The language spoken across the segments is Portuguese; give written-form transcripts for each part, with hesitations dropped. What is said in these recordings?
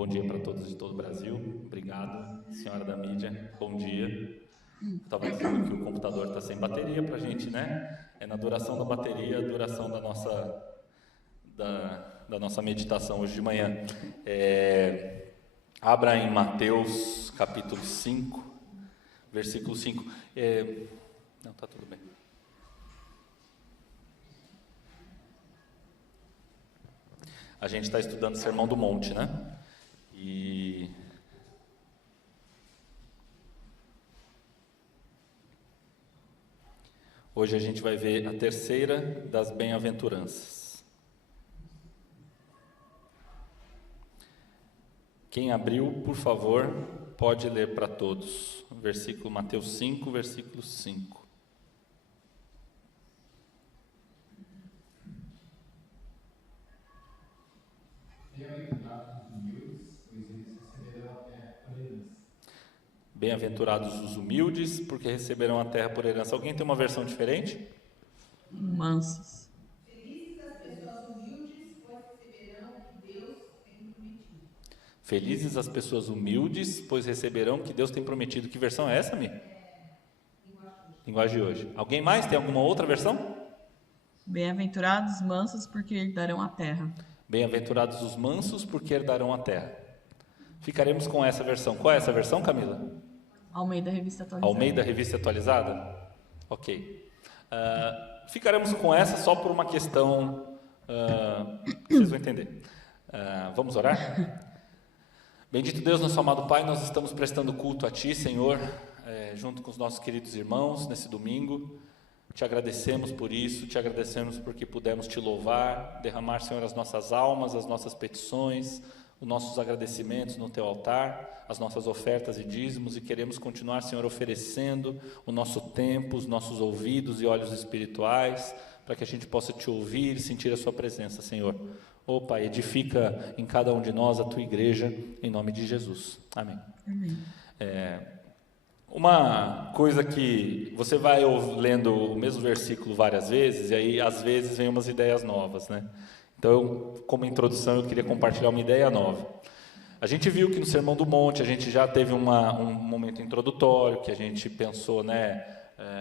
Bom dia para todos de todo o Brasil. Obrigado, senhora da mídia. Bom dia. Estava dizendo que o computador está sem bateria para a gente, né? É na duração da bateria, a duração da nossa meditação hoje de manhã. Abra em Mateus capítulo 5, versículo 5. Não, está tudo bem. A gente está estudando o Sermão do Monte, né? E hoje a gente vai ver a terceira das bem-aventuranças. Quem abriu, por favor, pode ler para todos. Versículo Mateus 5, versículo 5. Bem-aventurados os humildes, porque receberão a terra por herança. Alguém tem uma versão diferente? Mansos. Felizes as pessoas humildes, pois receberão o que Deus tem prometido. Que versão é essa, Mi? Linguagem de hoje. Alguém mais? Tem alguma outra versão? Bem-aventurados mansos, porque herdarão a terra. Bem-aventurados os mansos, porque herdarão a terra. Ficaremos com essa versão. Qual é essa versão, Camila? Almeida Revista Atualizada. Almeida Revista Atualizada? Ok. Ficaremos com essa só por uma questão... vocês vão entender. Vamos orar? Bendito Deus, nosso amado Pai, nós estamos prestando culto a Ti, Senhor, junto com os nossos queridos irmãos, nesse domingo. Te agradecemos por isso, te agradecemos porque pudemos Te louvar, derramar, Senhor, as nossas almas, as nossas petições, os nossos agradecimentos no Teu altar, as nossas ofertas e dízimos, e queremos continuar, Senhor, oferecendo o nosso tempo, os nossos ouvidos e olhos espirituais, para que a gente possa Te ouvir e sentir a Sua presença, Senhor. Ó Pai, edifica em cada um de nós a Tua igreja, em nome de Jesus. Amém. Amém. Uma coisa que você vai lendo o mesmo versículo várias vezes, e aí às vezes vem umas ideias novas, né? Então, como introdução, eu queria compartilhar uma ideia nova. A gente viu que no Sermão do Monte, a gente já teve um momento introdutório, que a gente pensou, né?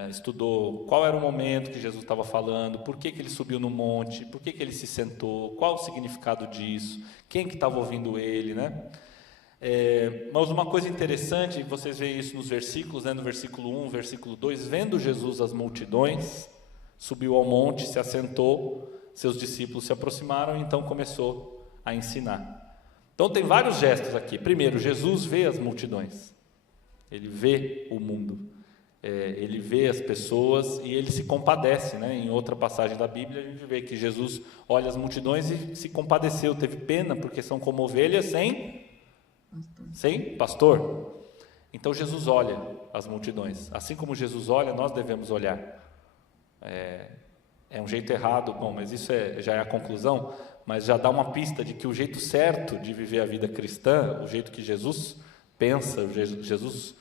Estudou qual era o momento que Jesus estava falando, por que ele subiu no monte, por que ele se sentou, qual o significado disso, quem que estava ouvindo ele, né? Mas uma coisa interessante, vocês veem isso nos versículos, né? No versículo 1, versículo 2, vendo Jesus as multidões, subiu ao monte, se assentou, seus discípulos se aproximaram e então começou a ensinar. Então tem vários gestos aqui. Primeiro, Jesus vê as multidões, ele vê o mundo, ele vê as pessoas e ele se compadece, né? Em outra passagem da Bíblia a gente vê que Jesus olha as multidões e se compadeceu, teve pena, porque são como ovelhas sem pastor. Então Jesus olha as multidões, assim como Jesus olha, nós devemos olhar. É um jeito errado, bom, mas isso já é a conclusão, mas já dá uma pista de que o jeito certo de viver a vida cristã, o jeito que Jesus pensa, Jesus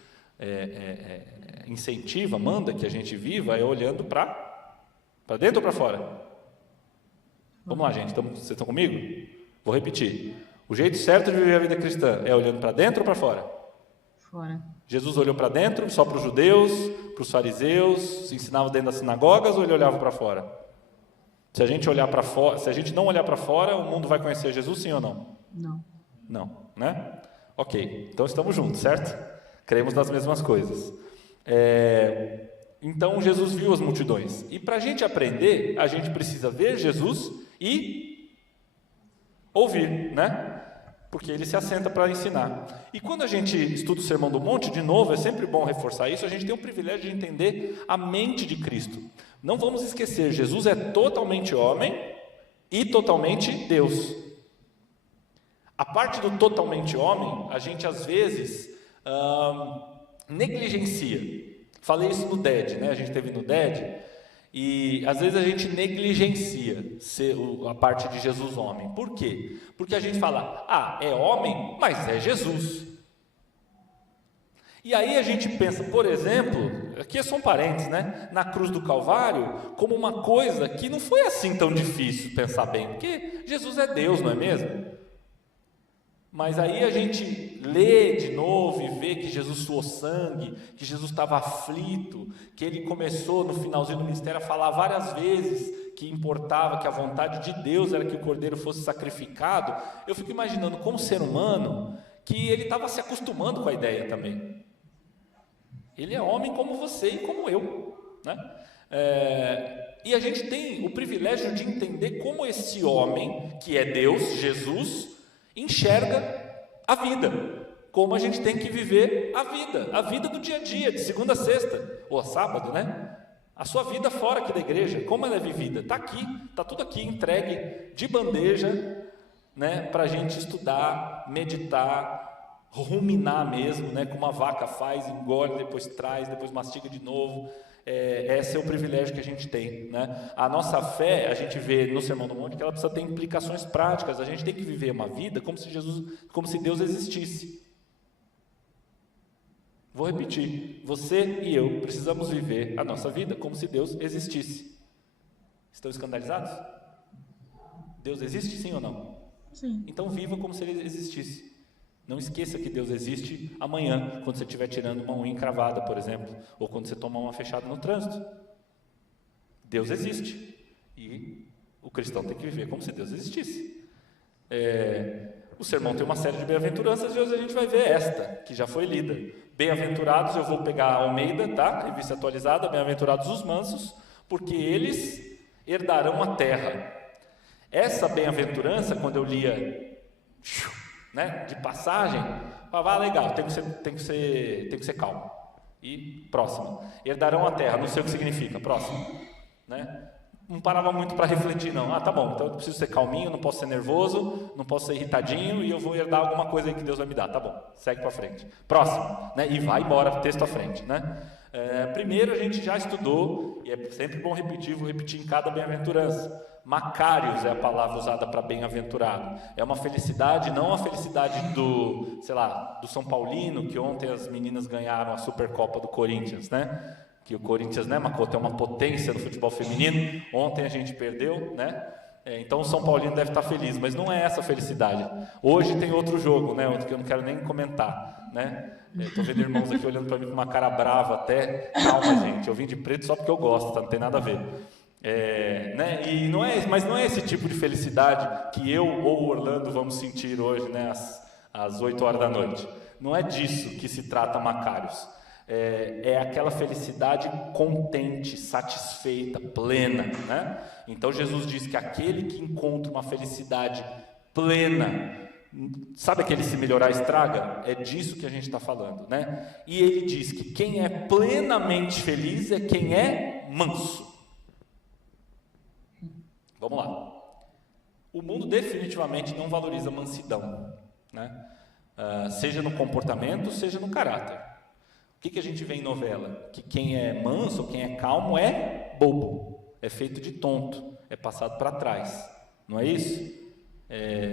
incentiva, manda que a gente viva, é olhando para dentro ou para fora? Vamos lá, gente, vocês estão comigo? Vou repetir. O jeito certo de viver a vida cristã é olhando para dentro ou para fora? Fora. Jesus olhou para dentro, só para os judeus, para os fariseus, se ensinava dentro das sinagogas, ou ele olhava para fora? Se a gente olhar para fora, se a gente não olhar para fora, o mundo vai conhecer Jesus, sim ou não? Não. Não, né? Ok, então estamos juntos, certo? Cremos nas mesmas coisas. Então Jesus viu as multidões, e para a gente aprender, a gente precisa ver Jesus e ouvir, né? Porque ele se assenta para ensinar. E quando a gente estuda o Sermão do Monte, de novo, é sempre bom reforçar isso, a gente tem o privilégio de entender a mente de Cristo. Não vamos esquecer, Jesus é totalmente homem e totalmente Deus. A parte do totalmente homem, a gente às vezes negligencia. Falei isso no DED, né? A gente teve no DED, e às vezes a gente negligencia a parte de Jesus homem. Por quê? Porque a gente fala, é homem, mas é Jesus. E aí a gente pensa, por exemplo, aqui é só um parênteses, né? Na cruz do Calvário, como uma coisa que não foi assim tão difícil pensar bem, porque Jesus é Deus, não é mesmo? Mas aí a gente lê de novo e vê que Jesus suou sangue, que Jesus estava aflito, que ele começou no finalzinho do ministério a falar várias vezes que importava, que a vontade de Deus era que o cordeiro fosse sacrificado. Eu fico imaginando como ser humano que ele estava se acostumando com a ideia também. Ele é homem como você e como eu, né? E a gente tem o privilégio de entender como esse homem, que é Deus, Jesus, enxerga a vida, como a gente tem que viver a vida do dia a dia, de segunda a sexta, ou a sábado, né? A sua vida fora aqui da igreja, como ela é vivida? Está aqui, está tudo aqui entregue de bandeja, né? Para a gente estudar, meditar, ruminar mesmo, né? Como uma vaca faz, engole, depois traz, depois mastiga de novo. Esse é o privilégio que a gente tem, né? A nossa fé, a gente vê no Sermão do Monte que ela precisa ter implicações práticas. A gente tem que viver uma vida como se Deus existisse. Vou repetir, você e eu precisamos viver a nossa vida como se Deus existisse. Estão escandalizados? Deus existe, sim ou não? Sim. Então viva como se Ele existisse. Não esqueça que Deus existe amanhã, quando você estiver tirando uma unha encravada, por exemplo, ou quando você tomar uma fechada no trânsito. Deus existe, e o cristão tem que viver como se Deus existisse. O sermão tem uma série de bem-aventuranças, e hoje a gente vai ver esta, que já foi lida. Bem-aventurados, eu vou pegar a Almeida, tá? Revista atualizada, bem-aventurados os mansos, porque eles herdarão a terra. Essa bem-aventurança, quando eu lia, né, de passagem, falava, legal, tem que ser calmo. E próximo, herdarão a terra, não sei o que significa, próximo, né? Não parava muito para refletir, não. Tá bom, então eu preciso ser calminho, não posso ser nervoso, não posso ser irritadinho, e eu vou herdar alguma coisa aí que Deus vai me dar. Tá bom, segue para frente. Próximo, né? E vai embora, texto à frente, né? Primeiro a gente já estudou, e é sempre bom repetir, vou repetir em cada bem-aventurança. Macários é a palavra usada para bem-aventurado. É uma felicidade, não a felicidade do São Paulino, que ontem as meninas ganharam a Supercopa do Corinthians, né? Que o Corinthians, né, Macoto, é uma potência no futebol feminino. Ontem a gente perdeu, né? Então o São Paulino deve estar feliz, mas não é essa a felicidade. Hoje tem outro jogo, né? Outro que eu não quero nem comentar, né? Estou vendo irmãos aqui olhando para mim com uma cara brava até. Calma, gente, eu vim de preto só porque eu gosto, tá? Não tem nada a ver. Né? Mas não é esse tipo de felicidade que eu ou o Orlando vamos sentir hoje, né? Às 8 horas da noite. Não é disso que se trata Macários. É aquela felicidade contente, satisfeita, plena, né? Então Jesus diz que aquele que encontra uma felicidade plena, sabe aquele se melhorar estraga? É disso que a gente está falando, né? E ele diz que quem é plenamente feliz é quem é manso. Vamos lá. O mundo definitivamente não valoriza mansidão, né? Seja no comportamento, seja no caráter. O que a gente vê em novela? Que quem é manso, quem é calmo é bobo, é feito de tonto, é passado para trás, não é isso?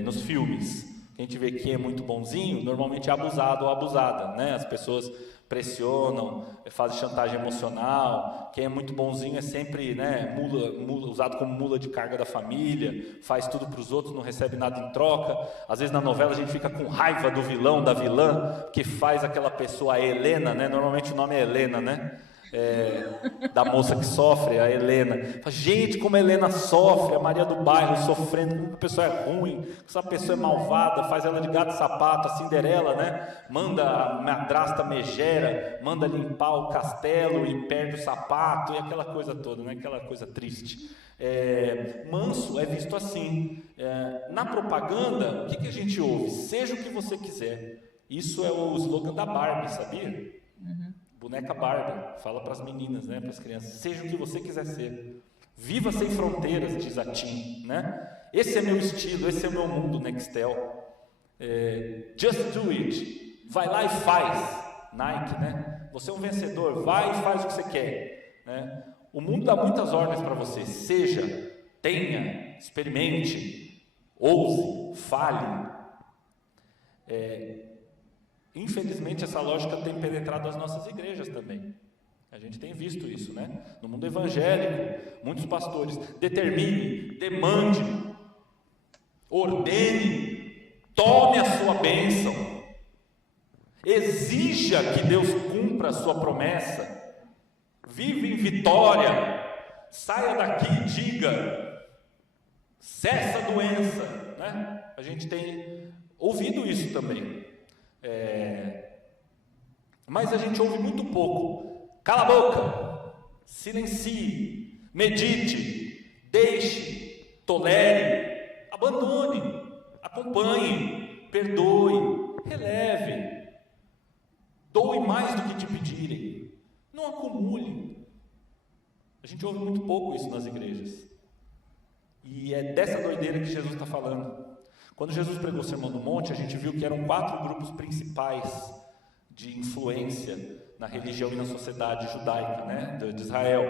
Nos filmes, a gente vê que quem é muito bonzinho, normalmente é abusado ou abusada, né? As pessoas pressionam, fazem chantagem emocional. Quem é muito bonzinho é sempre, né, usado como mula de carga da família, faz tudo para os outros, não recebe nada em troca. Às vezes na novela a gente fica com raiva do vilão, da vilã, que faz aquela pessoa, a Helena, né? Normalmente o nome é Helena, né? Da moça que sofre, a Helena. Gente, como a Helena sofre, a Maria do Bairro sofrendo, como a pessoa é ruim, essa pessoa é malvada, faz ela de gato e sapato, a Cinderela, né? Manda a madrasta megera, manda limpar o castelo e perde o sapato, e aquela coisa toda, né? Aquela coisa triste. Manso é visto assim. Na propaganda, o que a gente ouve? Seja o que você quiser. Isso é o slogan da Barbie, sabia? Boneca Barbie, fala para as meninas, né, para as crianças, seja o que você quiser ser, viva sem fronteiras, diz a Tim, né? Esse é meu estilo, esse é o meu mundo, Nextel. Just do it, vai lá e faz, Nike, né? Você é um vencedor, vai e faz o que você quer, né? O mundo dá muitas ordens para você, seja, tenha, experimente, ouse, fale. Infelizmente essa lógica tem penetrado as nossas igrejas também. A gente tem visto isso, né? No mundo evangélico, muitos pastores, determine, demande, ordene, tome a sua bênção, exija que Deus cumpra a sua promessa, vive em vitória, saia daqui e diga, cessa a doença, né? A gente tem ouvido isso também, mas a gente ouve muito pouco. Cala a boca, silencie, medite, deixe, tolere, abandone, acompanhe, perdoe, releve, doe mais do que te pedirem, não acumule. A gente ouve muito pouco isso nas igrejas, e é dessa doideira que Jesus está falando. Quando Jesus pregou o Sermão do Monte, a gente viu que eram 4 grupos principais de influência na religião e na sociedade judaica, né, de Israel.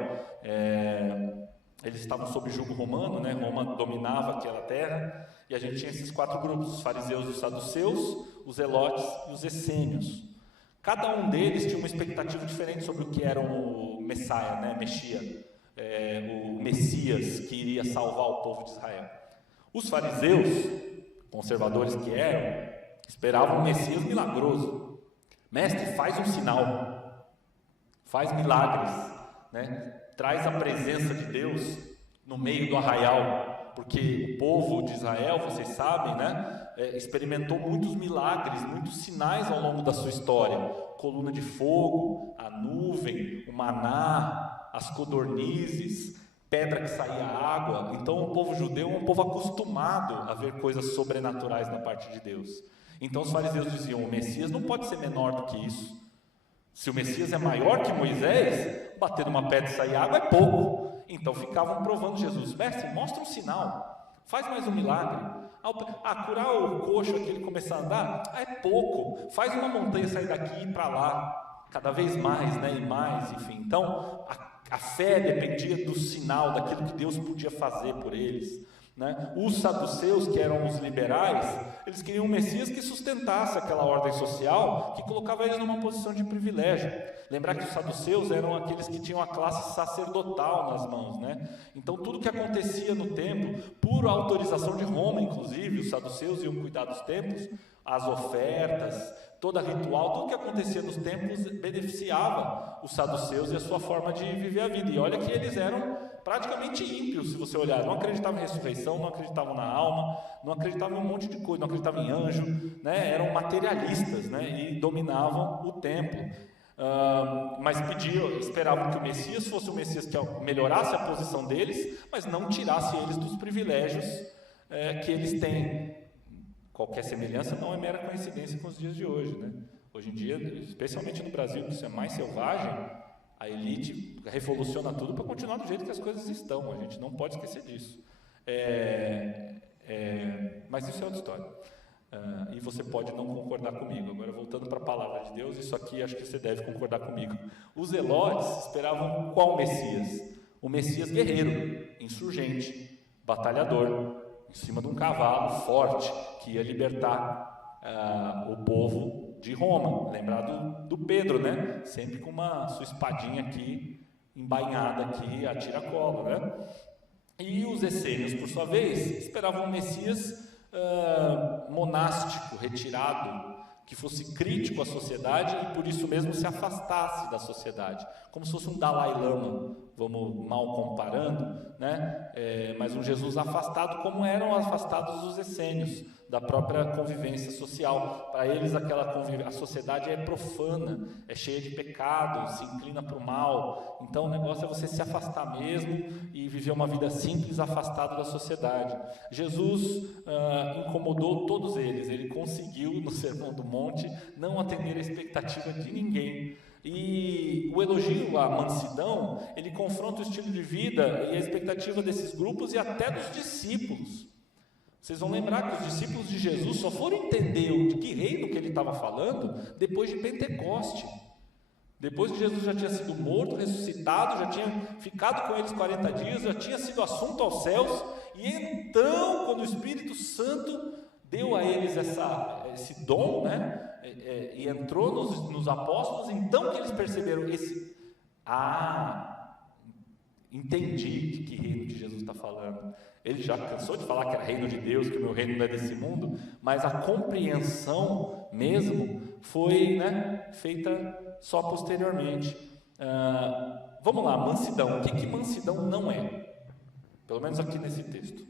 Eles estavam sob jugo romano, né? Roma dominava aquela terra, e a gente tinha esses 4 grupos: os fariseus e os saduceus, os zelotes e os essênios. Cada um deles tinha uma expectativa diferente sobre o que era o Messias, né? O Messias que iria salvar o povo de Israel. Os fariseus, conservadores que eram, esperavam um Messias milagroso. Mestre, faz um sinal, faz milagres, né? Traz a presença de Deus no meio do arraial, porque o povo de Israel, vocês sabem, né? Experimentou muitos milagres, muitos sinais ao longo da sua história: coluna de fogo, a nuvem, o maná, as codornizes, pedra que saía água. Então o povo judeu é um povo acostumado a ver coisas sobrenaturais na parte de Deus. Então os fariseus diziam: o Messias não pode ser menor do que isso. Se o Messias é maior que Moisés, bater numa pedra e sair água é pouco. Então ficavam provando Jesus: mestre, mostra um sinal, faz mais um milagre. Curar o coxo, aquele começar a andar, é pouco, faz uma montanha sair daqui e ir para lá, cada vez mais, né? E mais, enfim. Então a fé dependia do sinal, daquilo que Deus podia fazer por eles, né? Os saduceus, que eram os liberais, eles queriam um Messias que sustentasse aquela ordem social, que colocava eles numa posição de privilégio. Lembrar que os saduceus eram aqueles que tinham a classe sacerdotal nas mãos, né? Então tudo que acontecia no templo, por autorização de Roma, inclusive, os saduceus iam cuidar dos templos, as ofertas, todo ritual, tudo que acontecia nos templos beneficiava os saduceus e a sua forma de viver a vida. E olha que eles eram praticamente ímpios, se você olhar. Não acreditavam em ressurreição, não acreditavam na alma, não acreditavam em um monte de coisa, não acreditavam em anjo, né? Eram materialistas, né? E dominavam o templo. Mas esperavam que o Messias fosse o Messias que melhorasse a posição deles, mas não tirasse eles dos privilégios que eles têm. Qualquer semelhança não é mera coincidência com os dias de hoje, né? Hoje em dia, especialmente no Brasil, que isso é mais selvagem, a elite revoluciona tudo para continuar do jeito que as coisas estão. A gente não pode esquecer disso. Mas isso é outra história. E você pode não concordar comigo. Agora, voltando para a palavra de Deus, isso aqui acho que você deve concordar comigo. Os zelotes esperavam qual Messias? O Messias guerreiro, insurgente, batalhador, em cima de um cavalo forte, que ia libertar o povo de Roma. Lembrar do Pedro, né? Sempre com sua espadinha aqui, embainhada aqui, a tiracolo, né? E os essênios, por sua vez, esperavam um Messias monástico, retirado, que fosse crítico à sociedade e por isso mesmo se afastasse da sociedade, como se fosse um Dalai Lama, vamos mal comparando, né? Mas um Jesus afastado, como eram afastados os essênios da própria convivência social. Para eles a sociedade é profana, é cheia de pecado, se inclina para o mal. Então o negócio é você se afastar mesmo e viver uma vida simples, afastado da sociedade. Jesus incomodou todos eles. Ele conseguiu no Sermão do Monte não atender a expectativa de ninguém. E o elogio à mansidão, ele confronta o estilo de vida e a expectativa desses grupos e até dos discípulos. Vocês vão lembrar que os discípulos de Jesus só foram entender de que reino que ele estava falando depois de Pentecoste. Depois que Jesus já tinha sido morto, ressuscitado, já tinha ficado com eles 40 dias, já tinha sido assunto aos céus, e então, quando o Espírito Santo deu a eles esse dom, né? E entrou nos apóstolos, então que eles perceberam entendi de que reino que Jesus está falando. Ele já cansou de falar que era reino de Deus, que o meu reino não é desse mundo, mas a compreensão mesmo foi, né, feita só posteriormente. Vamos lá, mansidão. O que mansidão não é? Pelo menos aqui nesse texto.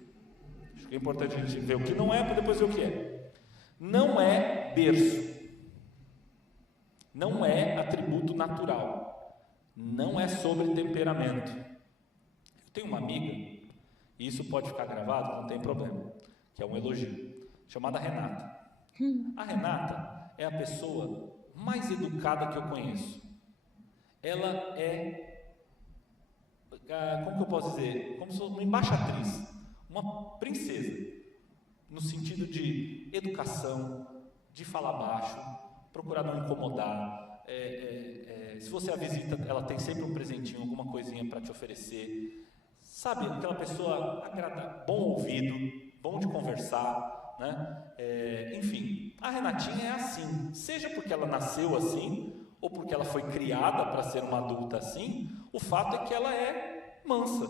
Acho que é importante a gente ver o que não é para depois ver o que é. Não é berço. Não é atributo natural. Não é sobre temperamento. Eu tenho uma amiga, e isso pode ficar gravado, não tem problema, que é um elogio, chamada Renata. A Renata é a pessoa mais educada que eu conheço. Ela é, como que eu posso dizer? Como se fosse uma embaixatriz, uma princesa, no sentido de educação, de falar baixo, procurar não incomodar. Se você a visita, ela tem sempre um presentinho, alguma coisinha para te oferecer. Sabe, aquela pessoa agradável, bom ouvido, bom de conversar, né? Enfim, a Renatinha é assim, seja porque ela nasceu assim, ou porque ela foi criada para ser uma adulta assim, o fato é que ela é mansa,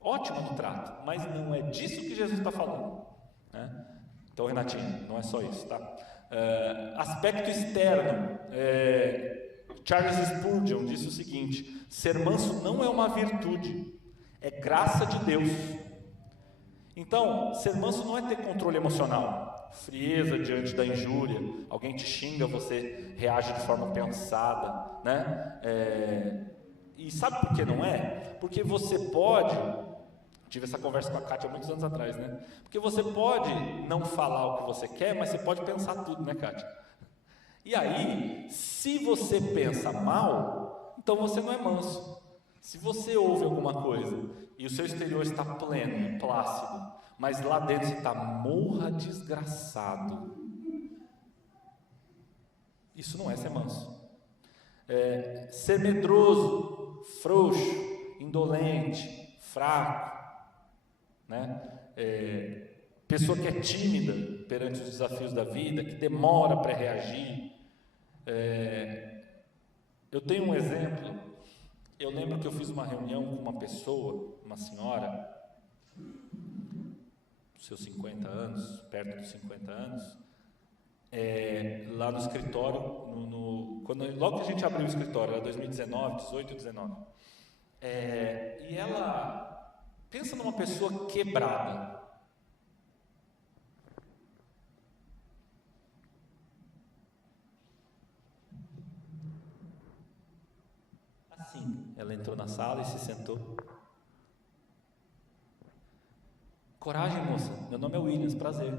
ótima no trato, mas não é disso que Jesus está falando, né? Então, Renatinha, não é só isso, tá? Aspecto externo, Charles Spurgeon disse o seguinte: ser manso não é uma virtude, é graça de Deus. Então, ser manso não é ter controle emocional, frieza diante da injúria, alguém te xinga, você reage de forma pensada, né? E sabe por que não é? Porque você pode, tive essa conversa com a Kátia há muitos anos atrás, né? Porque você pode não falar o que você quer, mas você pode pensar tudo, né, Kátia? E aí, se você pensa mal, então você não é manso. Se você ouve alguma coisa e o seu exterior está pleno, plácido, mas lá dentro você está morra desgraçado, isso não é ser manso. Ser medroso, frouxo, indolente, fraco, né? Pessoa que é tímida perante os desafios da vida, que demora para reagir. Eu tenho um exemplo. Eu lembro que eu fiz uma reunião com uma pessoa, uma senhora, seus 50 anos, perto dos 50 anos, lá no escritório, logo que a gente abriu o escritório, era 2019, 18, 19, e ela, pensa numa pessoa quebrada, assim, ela entrou na sala e se sentou. Coragem, moça, meu nome é Williams, prazer.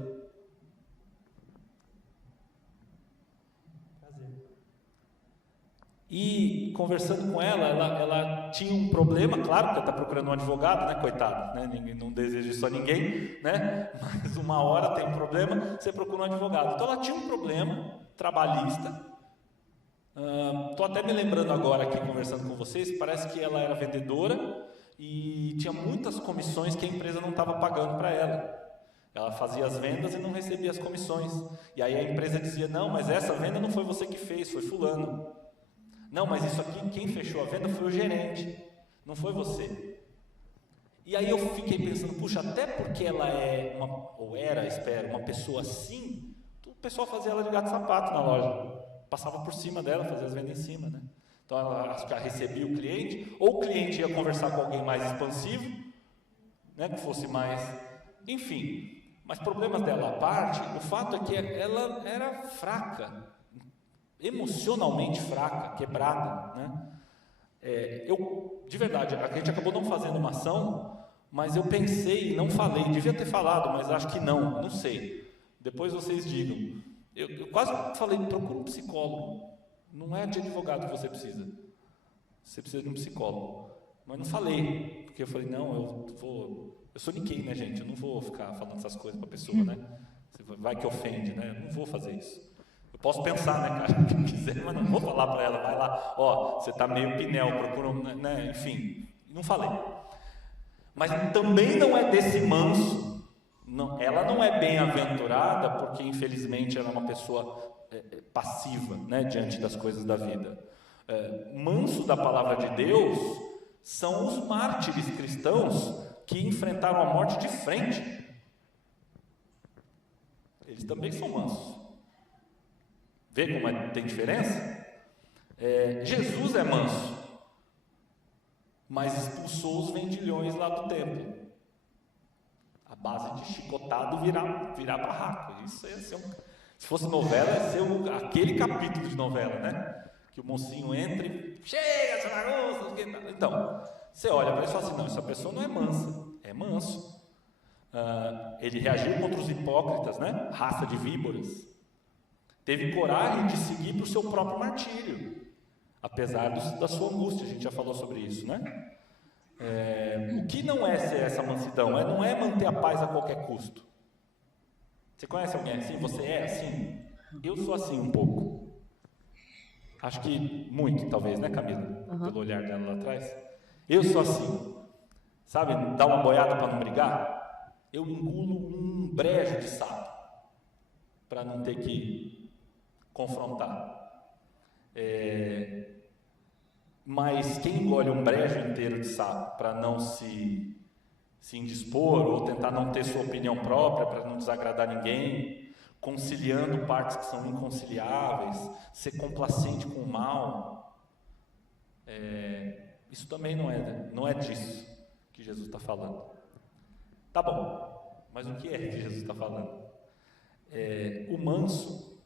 E conversando com ela tinha um problema, claro que ela está procurando um advogado, né, coitado, né, não deseja isso a ninguém, né, mas uma hora tem um problema, você procura um advogado. Então ela tinha um problema trabalhista. Estou até me lembrando agora aqui, conversando com vocês, parece que ela era vendedora e tinha muitas comissões que a empresa não estava pagando para ela. Ela fazia as vendas e não recebia as comissões. E aí a empresa dizia: não, mas essa venda não foi você que fez, foi fulano. Não, mas isso aqui, quem fechou a venda foi o gerente, não foi você. E aí eu fiquei pensando, puxa, até porque ela era uma pessoa assim, o pessoal fazia ela de gato e sapato na loja, passava por cima dela, fazia as vendas em cima, né? Então ela recebia o cliente, ou o cliente ia conversar com alguém mais expansivo, né, que fosse mais, enfim, mas problemas dela à parte, o fato é que ela era fraca, emocionalmente fraca, quebrada, né? De verdade, a gente acabou não fazendo uma ação, mas eu pensei e não falei, devia ter falado, mas acho que não sei, depois vocês digam. Eu quase falei, procura um psicólogo, não é de advogado que você precisa de um psicólogo, mas não falei, porque eu falei, não, eu sou ninguém, né, gente, eu não vou ficar falando essas coisas para a pessoa, né, vai que ofende, né, eu não vou fazer isso. Eu posso pensar, né, cara, o que quiser, mas não vou falar para ela, vai lá, ó, você está meio pinel, procura, né, enfim, não falei. Mas também não é desse manso, não, ela não é bem-aventurada, porque infelizmente ela é uma pessoa passiva, né, diante das coisas da vida. Manso da palavra de Deus são os mártires cristãos que enfrentaram a morte de frente. Eles também são mansos. Vê como tem diferença? Jesus é manso, mas expulsou os vendilhões lá do templo. A base de chicotado virar barraco. Isso ia ser se fosse novela, ia ser aquele capítulo de novela, né? Que o mocinho entra e chega essa bagunça. Então, você olha para ele e fala assim: não, essa pessoa não é mansa, é manso. Ele reagiu contra os hipócritas, né? Raça de víboras. Teve coragem de seguir para o seu próprio martírio, apesar da sua angústia. A gente já falou sobre isso, né? O que não é ser essa mansidão? Não é manter a paz a qualquer custo. Você conhece alguém assim? Você é assim? Eu sou assim um pouco. Acho que muito, talvez, né, Camila? Pelo olhar dela lá atrás. Eu sou assim. Sabe, dar uma boiada para não brigar? Eu engulo um brejo de sapo para não ter que confrontar. Mas quem engole um brejo inteiro de sapo para não se indispor ou tentar não ter sua opinião própria para não desagradar ninguém, conciliando partes que são inconciliáveis, ser complacente com o mal, isso também não é disso que Jesus está falando. Tá bom, mas o que é que Jesus está falando? O manso,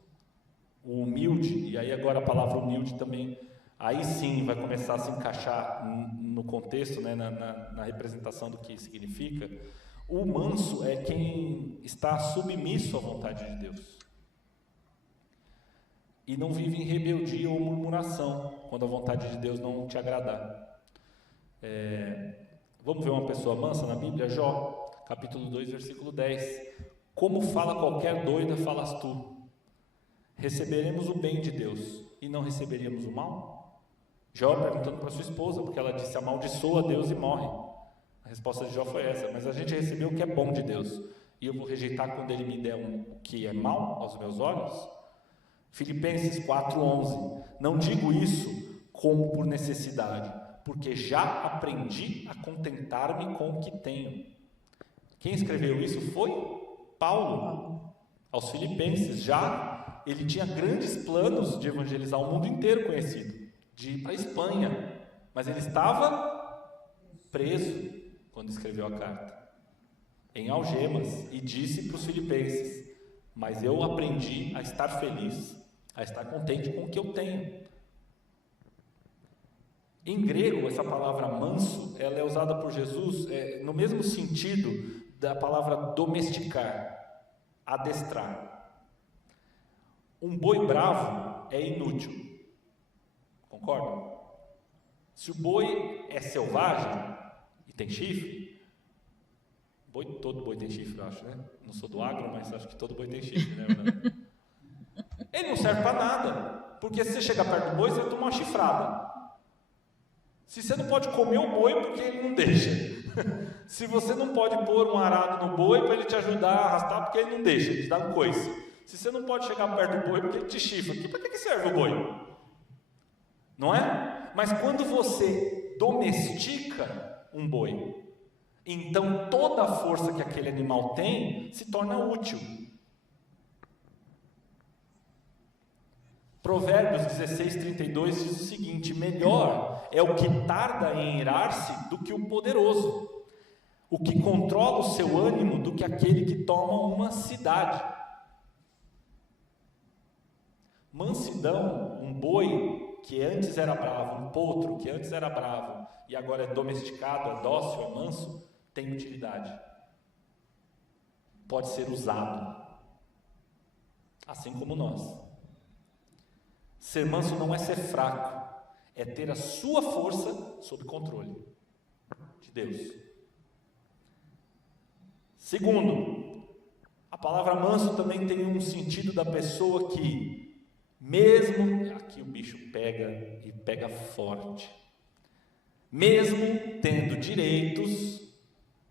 o humilde, e aí agora a palavra humilde também, aí sim vai começar a se encaixar no contexto, né, na representação do que significa. O manso é quem está submisso à vontade de Deus e não vive em rebeldia ou murmuração quando a vontade de Deus não te agradar. Vamos ver uma pessoa mansa na Bíblia? Jó, capítulo 2, versículo 10. Como fala qualquer doida, falas tu. Receberemos o bem de Deus e não receberíamos o mal? Jó perguntando para sua esposa, porque ela disse: amaldiçoa Deus e morre. A resposta de Jó foi essa: mas a gente recebeu o que é bom de Deus, e eu vou rejeitar quando ele me der o que é mal aos meus olhos? Filipenses 4:11. Não digo isso como por necessidade, porque já aprendi a contentar-me com o que tenho. Quem escreveu isso foi Paulo, aos Filipenses. Já ele tinha grandes planos de evangelizar o mundo inteiro conhecido, de ir para a Espanha, mas ele estava preso quando escreveu a carta, em algemas, e disse para os filipenses: mas eu aprendi a estar feliz, a estar contente com o que eu tenho. Em grego, essa palavra manso, ela é usada por Jesus no mesmo sentido da palavra domesticar, adestrar. Um boi bravo é inútil, concordam? Se o boi é selvagem e tem chifre, todo boi tem chifre, eu acho, né? Não sou do agro, mas acho que todo boi tem chifre, né? Ele não serve para nada, porque se você chegar perto do boi, você vai tomar uma chifrada. Se você não pode comer o boi, porque ele não deixa. Se você não pode pôr um arado no boi para ele te ajudar a arrastar, porque ele não deixa, ele te dá um coice. Se você não pode chegar perto do boi, porque ele te chifra. Para que serve o boi? Não é? Mas quando você domestica um boi, então toda a força que aquele animal tem se torna útil. Provérbios 16:32 diz o seguinte: melhor é o que tarda em irar-se do que o poderoso, o que controla o seu ânimo do que aquele que toma uma cidade. Mansidão, um boi que antes era bravo, um potro que antes era bravo e agora é domesticado, é dócil, é manso, tem utilidade. Pode ser usado, assim como nós. Ser manso não é ser fraco, é ter a sua força sob controle de Deus. Segundo, a palavra manso também tem um sentido da pessoa que, mesmo, aqui o bicho pega e pega forte, mesmo tendo direitos,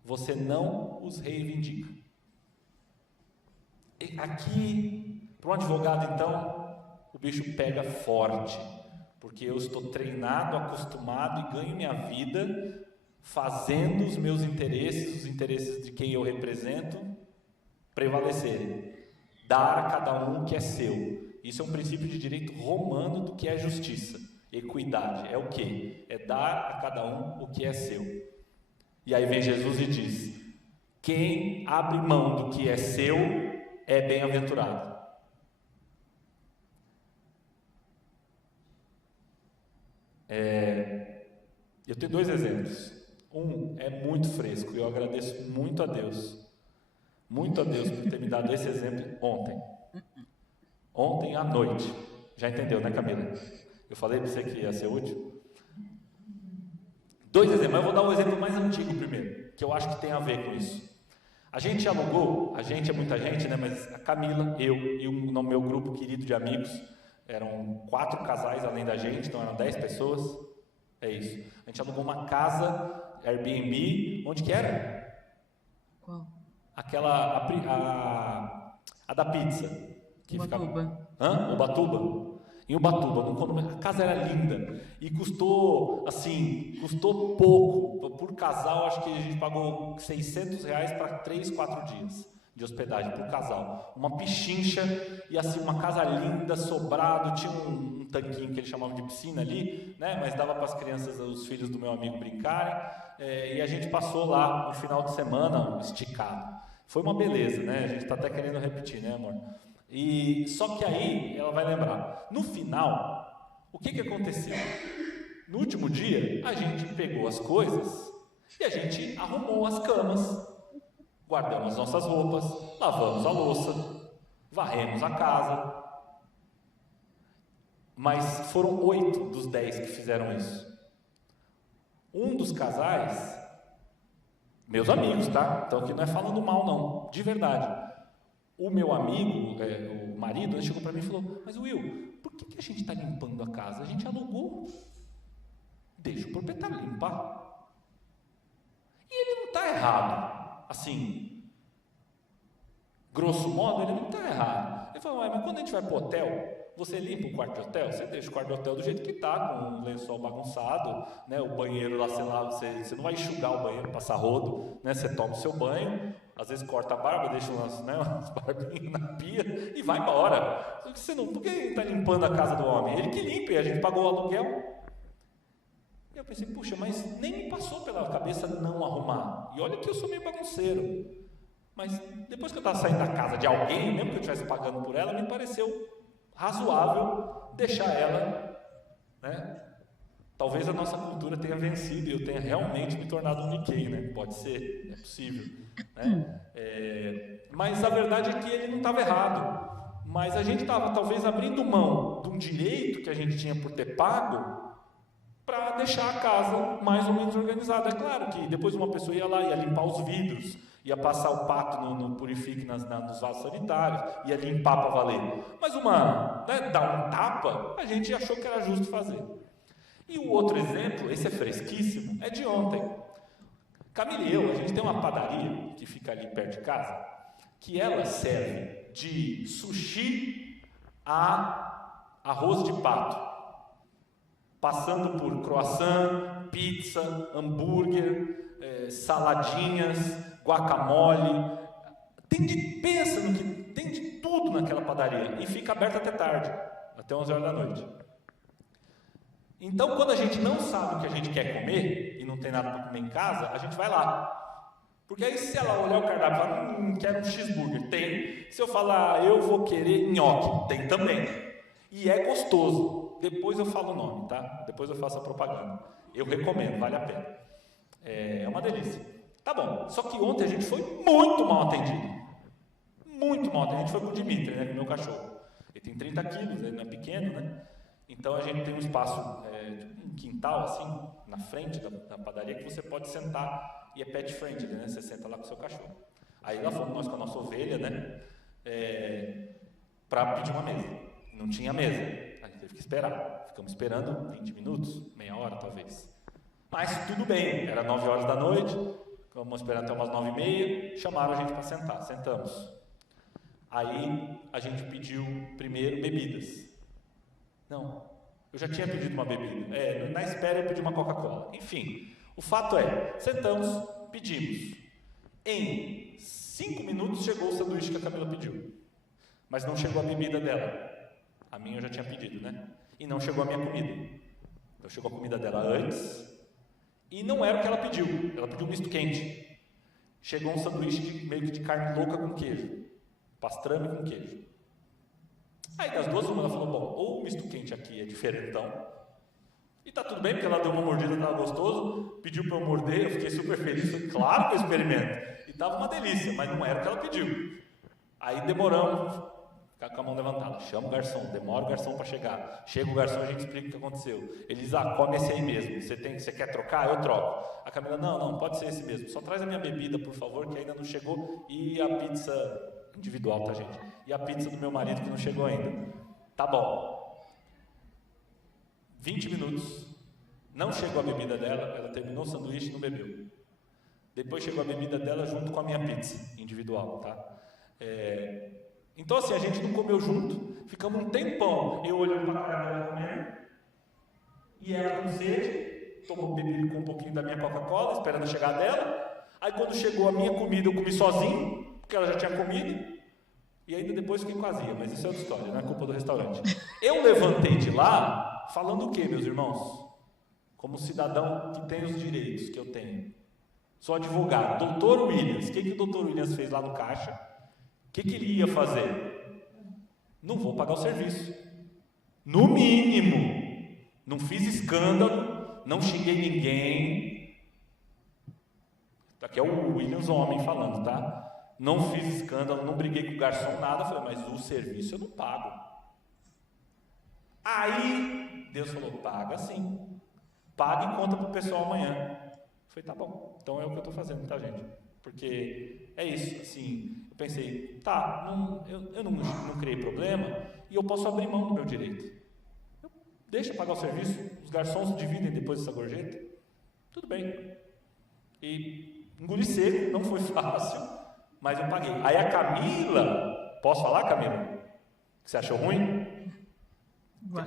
você não os reivindica. Aqui, para um advogado então, o bicho pega forte, porque eu estou treinado, acostumado e ganho minha vida fazendo os meus interesses, os interesses de quem eu represento, prevalecerem. Dar a cada um o que é seu. Isso é um princípio de direito romano do que é justiça. Equidade. É o quê? É dar a cada um o que é seu. E aí vem Jesus e diz: quem abre mão do que é seu é bem-aventurado. Eu tenho 2 exemplos. Um é muito fresco e eu agradeço muito a Deus por ter me dado esse exemplo ontem à noite. Já entendeu, né, Camila? Eu falei para você que ia ser útil. 2 exemplos, mas eu vou dar um exemplo mais antigo primeiro, que eu acho que tem a ver com isso. A gente alugou, a gente é muita gente, né? Mas a Camila, eu e no meu grupo querido de amigos, eram 4 casais além da gente, então eram 10 pessoas. É isso. A gente alugou uma casa Airbnb, onde que era? Qual? Aquela, a da pizza. Que Ubatuba. Ficava... Ubatuba? Em Ubatuba, no condomínio. A casa era linda e custou pouco. Por casal, acho que a gente pagou R$600 para 3, 4 dias de hospedagem por casal. Uma pichincha e assim, uma casa linda, sobrado, tinha um tanquinho que eles chamavam de piscina ali, né? Mas dava para as crianças, os filhos do meu amigo brincarem, e a gente passou lá um final de semana esticado. Foi uma beleza, né? A gente está até querendo repetir, né, amor? E só que aí ela vai lembrar. No final, o que aconteceu? No último dia, a gente pegou as coisas e a gente arrumou as camas. Guardamos as nossas roupas, lavamos a louça, varremos a casa. Mas foram 8 dos 10 que fizeram isso. Um dos casais, meus amigos, tá? Então aqui não é falando mal não, de verdade. O meu amigo, o marido, ele chegou para mim e falou: mas Will, por que a gente está limpando a casa? A gente alugou. Deixa o proprietário limpar. E ele não está errado. Assim, grosso modo, ele não está errado. Ele falou: mas quando a gente vai para o hotel, você limpa o quarto de hotel? Você deixa o quarto de hotel do jeito que está, com o lençol bagunçado, né? O banheiro lá, sei lá, você não vai enxugar o banheiro, passar rodo, né? Você toma o seu banho, às vezes corta a barba, deixa umas barbinhas na pia e vai embora. Por que ele está limpando a casa do homem? Ele que limpa, e a gente pagou o aluguel. E eu pensei: puxa, mas nem me passou pela cabeça não arrumar. E olha que eu sou meio bagunceiro. Mas depois que eu estava saindo da casa de alguém, mesmo que eu estivesse pagando por ela, me pareceu razoável deixar ela, né? Talvez a nossa cultura tenha vencido e eu tenha realmente me tornado um Nikkei, né? Pode ser, é possível, né? Mas a verdade é que ele não estava errado. Mas a gente estava talvez abrindo mão de um direito que a gente tinha por ter pago para deixar a casa mais ou menos organizada. É claro que depois uma pessoa ia lá, ia limpar os vidros, ia passar o pato no purifique nos vasos sanitários, ia limpar para valer. Mas dar um tapa, a gente achou que era justo fazer. E o outro exemplo, esse é fresquíssimo, é de ontem. Camila e eu, a gente tem uma padaria que fica ali perto de casa, que ela serve de sushi a arroz de pato, passando por croissant, pizza, hambúrguer, saladinhas, guacamole. Pensa no que tem de tudo naquela padaria e fica aberta até tarde, até 11 horas da noite. Então, quando a gente não sabe o que a gente quer comer e não tem nada para comer em casa, a gente vai lá. Porque aí, se ela olhar o cardápio e falar: quero um cheeseburger, tem. Se eu falar: eu vou querer nhoque, tem também. E é gostoso. Depois eu falo o nome, tá? Depois eu faço a propaganda. Eu recomendo, vale a pena. É uma delícia. Tá bom. Só que ontem a gente foi muito mal atendido. Muito mal atendido. A gente foi com o Dimitri, né? Com o meu cachorro. Ele tem 30 quilos, ele não é pequeno, né? Então a gente tem um espaço, um quintal assim, na frente da padaria, que você pode sentar e é pet friendly, né? Você senta lá com o seu cachorro. Aí lá fomos nós com a nossa ovelha, né? Para pedir uma mesa. Não tinha mesa. A gente teve que esperar. Ficamos esperando 20 minutos, meia hora talvez. Mas tudo bem, era 9 horas da noite, vamos esperar até umas 9h30, chamaram a gente para sentar, sentamos. Aí a gente pediu primeiro bebidas. Não, Eu já tinha pedido uma bebida. Na espera eu pedi uma Coca-Cola. Enfim, o fato é, sentamos, pedimos. Em 5 minutos chegou o sanduíche que a Camila pediu. Mas não chegou a bebida dela. A minha eu já tinha pedido, né? E não chegou a minha comida. Então chegou a comida dela antes. E não era o que ela pediu. Ela pediu um misto quente. Chegou um sanduíche meio que de carne louca com queijo. Pastrame com queijo. Aí das duas, uma ela falou, bom, ou o misto quente aqui é diferentão, e tá tudo bem, porque ela deu uma mordida, tava gostoso, pediu para eu morder, eu fiquei super feliz, falei, claro que eu experimento. E tava uma delícia, mas não era o que ela pediu. Aí demoramos, ficar com a mão levantada, chama o garçom, demora o garçom para chegar. Chega o garçom, a gente explica o que aconteceu. Ele diz, come esse aí mesmo, você quer trocar? Eu troco. A Camila, não, pode ser esse mesmo, só traz a minha bebida, por favor, que ainda não chegou, e a pizza individual, tá, gente? E a pizza do meu marido que não chegou ainda. Tá bom. 20 minutos, não chegou a bebida dela, ela terminou o sanduíche e não bebeu. Depois chegou a bebida dela junto com a minha pizza individual, tá? Então assim, a gente não comeu junto, ficamos um tempão, eu olhando para a cara dela comendo, e ela com sede, bebi com um pouquinho da minha Coca-Cola, esperando chegar dela. Aí quando chegou a minha comida, eu comi sozinho, porque ela já tinha comido, e ainda depois fiquei com azia, mas isso é outra história, não é culpa do restaurante. Eu levantei de lá, falando o quê, meus irmãos? Como cidadão que tem os direitos que eu tenho. Sou advogado. Doutor Williams, o que o doutor Williams fez lá no caixa? O que ele ia fazer? Não vou pagar o serviço. No mínimo. Não fiz escândalo, não xinguei ninguém. Aqui é o Williams homem falando, tá? Não fiz escândalo, não briguei com o garçom, nada. Falei, mas o serviço eu não pago. Aí, Deus falou, paga sim. Paga e conta para o pessoal amanhã. Eu falei, tá bom, então é o que eu estou fazendo, tá, gente? Porque é isso, assim, eu pensei, eu não criei problema e eu posso abrir mão do meu direito. Deixa pagar o serviço, os garçons dividem depois dessa gorjeta, tudo bem. E engoli seco, não foi fácil, mas eu paguei. Aí a Camila, posso falar, Camila? Que você achou ruim?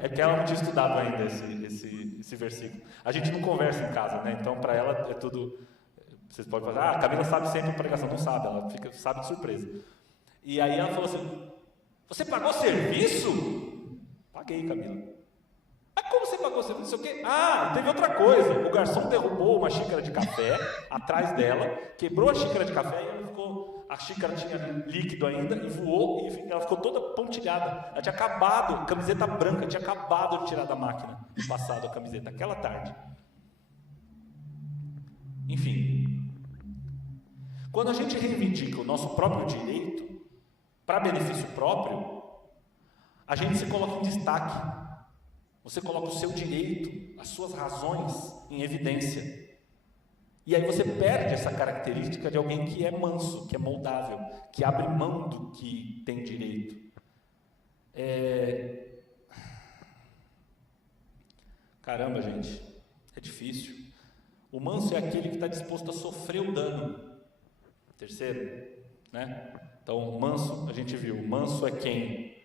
É que ela não tinha estudado ainda esse versículo. A gente não conversa em casa, né? Então para ela é tudo. Vocês podem falar, a Camila sabe sempre a pregação, não sabe, ela sabe de surpresa. E aí ela falou assim: você pagou serviço? Paguei, Camila. Mas como você pagou serviço? Não sei o quê. Teve outra coisa. O garçom derrubou uma xícara de café atrás dela, quebrou a xícara de café e ela ficou. A xícara tinha líquido ainda e voou e ela ficou toda pontilhada. Ela tinha acabado, camiseta branca, tinha acabado de tirar da máquina no passado a camiseta, aquela tarde. Enfim, quando a gente reivindica o nosso próprio direito, para benefício próprio, a gente se coloca em destaque. Você coloca o seu direito, as suas razões em evidência. E aí você perde essa característica de alguém que é manso, que é moldável, que abre mão do que tem direito. Caramba, gente, é difícil. O manso é aquele que está disposto a sofrer o dano. Terceiro, né? Então, manso, a gente viu, manso é quem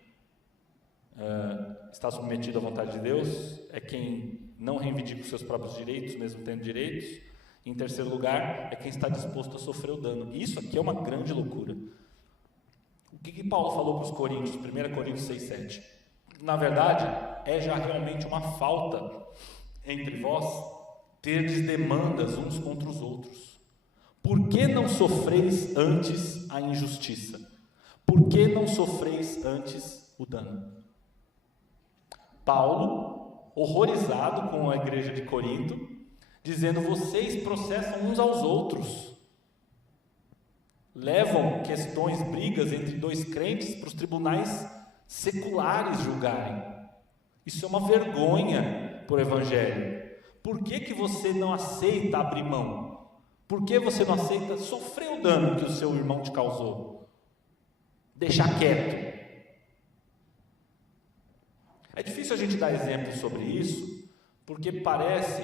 está submetido à vontade de Deus, é quem não reivindica os seus próprios direitos, mesmo tendo direitos. Em terceiro lugar, é quem está disposto a sofrer o dano. Isso aqui é uma grande loucura. O que Paulo falou para os Coríntios, 1 Coríntios 6,7? Na verdade, é já realmente uma falta entre vós terdes demandas uns contra os outros. Por que não sofreis antes a injustiça? Por que não sofreis antes o dano? Paulo, horrorizado com a igreja de Corinto, dizendo, vocês processam uns aos outros, levam questões, brigas entre dois crentes para os tribunais seculares julgarem. Isso é uma vergonha para o Evangelho. Por que você não aceita abrir mão? Por que você não aceita sofrer o dano que o seu irmão te causou? Deixar quieto. É difícil a gente dar exemplos sobre isso, porque parece,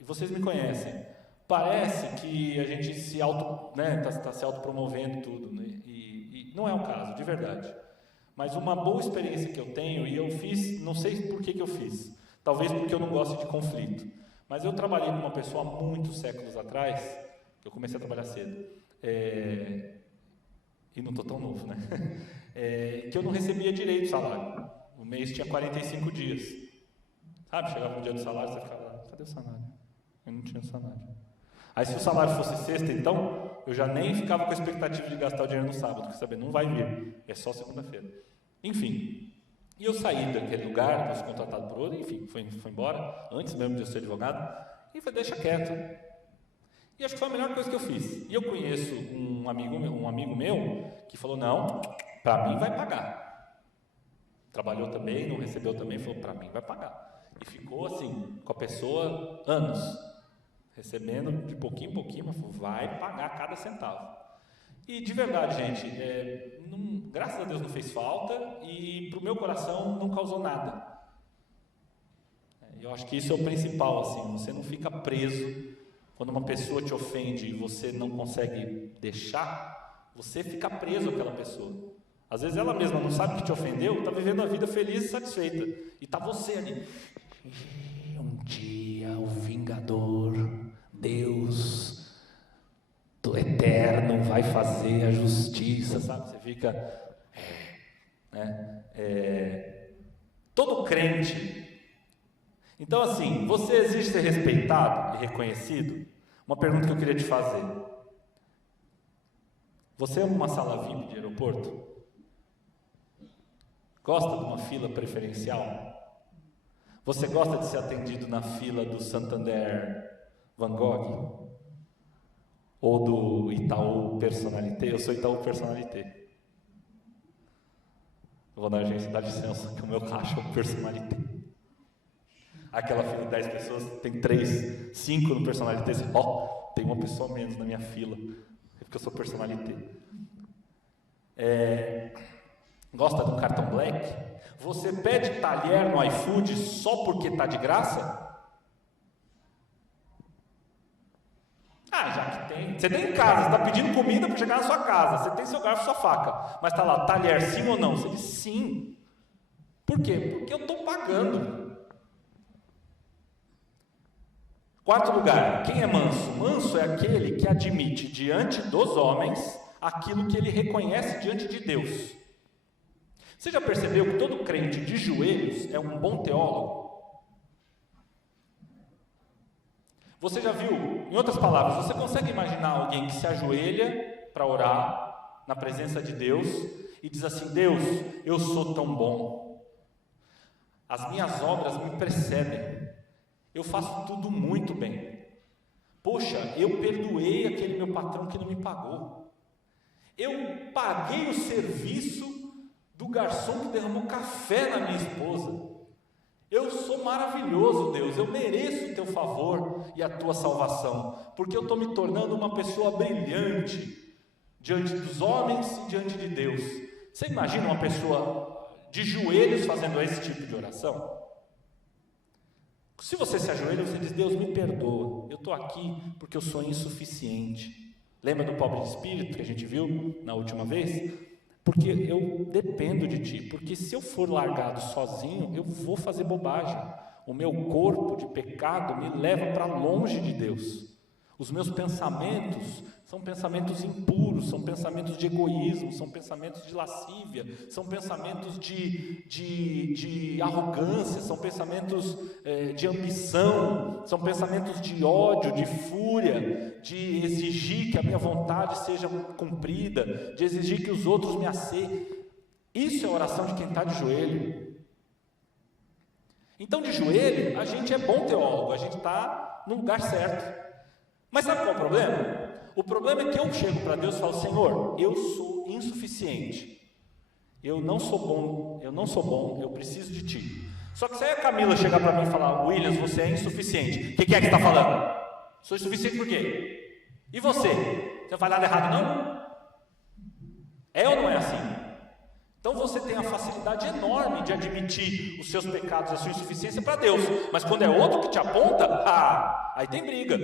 e vocês me conhecem, parece que a gente se está se autopromovendo tudo, né? E não é o caso, de verdade. Mas uma boa experiência que eu tenho, e eu fiz, não sei por que eu fiz. Talvez porque eu não gosto de conflito. Mas eu trabalhei com uma pessoa há muitos séculos atrás, que eu comecei a trabalhar cedo, e não estou tão novo, né? Que eu não recebia direito o salário. O mês tinha 45 dias. Sabe, chegava um dia do salário, você ficava, cadê o salário? Eu não tinha salário. Aí se o salário fosse sexta, então, eu já nem ficava com a expectativa de gastar o dinheiro no sábado, porque saber, não vai vir, é só segunda-feira. Enfim, e eu saí daquele lugar, fui contratado por outro, enfim, foi embora, antes mesmo de eu ser advogado, e falei, deixa quieto. E acho que foi a melhor coisa que eu fiz. E eu conheço um amigo meu, que falou, não, para mim vai pagar. Trabalhou também, não recebeu também, falou, para mim vai pagar. E ficou assim, com a pessoa, anos, recebendo de pouquinho em pouquinho, mas falou, vai pagar cada centavo. E de verdade, gente, graças a Deus não fez falta e para o meu coração não causou nada. Eu acho que isso é o principal, assim, você não fica preso. Quando uma pessoa te ofende e você não consegue deixar, você fica preso àquela pessoa. Às vezes ela mesma não sabe que te ofendeu, está vivendo a vida feliz e satisfeita. E está você ali. Um dia o Vingador, Deus do Eterno vai fazer a justiça, sabe? Você fica... todo crente... Então assim, você exige ser respeitado e reconhecido? Uma pergunta que eu queria te fazer. Você ama uma sala VIP de aeroporto? Gosta de uma fila preferencial? Você gosta de ser atendido na fila do Santander Van Gogh? Ou do Itaú Personalité? Eu sou Itaú Personalité. Eu vou na agência, dá licença, que o meu caixa é o Personalité. Aquela fila de 10 pessoas, tem 3, 5 no Personalité. Tem uma pessoa menos na minha fila, é porque eu sou Personalité. Gosta de um cartão Black? Você pede talher no iFood só porque está de graça? Já que tem. Você tem em casa, você está pedindo comida para chegar na sua casa, você tem seu garfo e sua faca, mas está lá, talher sim ou não? Você diz sim. Por quê? Porque eu estou pagando. Quarto lugar, quem é manso? Manso é aquele que admite diante dos homens aquilo que ele reconhece diante de Deus. Você já percebeu que todo crente de joelhos é um bom teólogo? Você já viu, em outras palavras, você consegue imaginar alguém que se ajoelha para orar na presença de Deus e diz assim, Deus, eu sou tão bom, as minhas obras me precedem, eu faço tudo muito bem, poxa, eu perdoei aquele meu patrão que não me pagou, eu paguei o serviço do garçom que derramou café na minha esposa, eu sou maravilhoso, Deus, eu mereço o teu favor e a tua salvação, porque eu estou me tornando uma pessoa brilhante diante dos homens e diante de Deus. Você imagina uma pessoa de joelhos fazendo esse tipo de oração? Se você se ajoelha, você diz, Deus, me perdoa, eu estou aqui porque eu sou insuficiente. Lembra do pobre de espírito que a gente viu na última vez? Porque eu dependo de ti, porque se eu for largado sozinho, eu vou fazer bobagem. O meu corpo de pecado me leva para longe de Deus. Os meus pensamentos são pensamentos impuros, são pensamentos de egoísmo, são pensamentos de lascívia, são pensamentos de arrogância, são pensamentos de ambição, são pensamentos de ódio, de fúria, de exigir que a minha vontade seja cumprida, de exigir que os outros me aceitem. Isso é a oração de quem está de joelho. Então, de joelho, a gente é bom teólogo, a gente está no lugar certo. Mas sabe qual é o problema? O problema é que eu chego para Deus e falo, Senhor, eu sou insuficiente, eu não sou bom, eu preciso de Ti. Só que se aí a Camila chegar para mim e falar, Williams, você é insuficiente, o que é que você está falando? Sou insuficiente por quê? E você? Você não faz nada errado não? É ou não é assim? Então você tem a facilidade enorme de admitir os seus pecados, a sua insuficiência para Deus, mas quando é outro que te aponta, aí tem briga.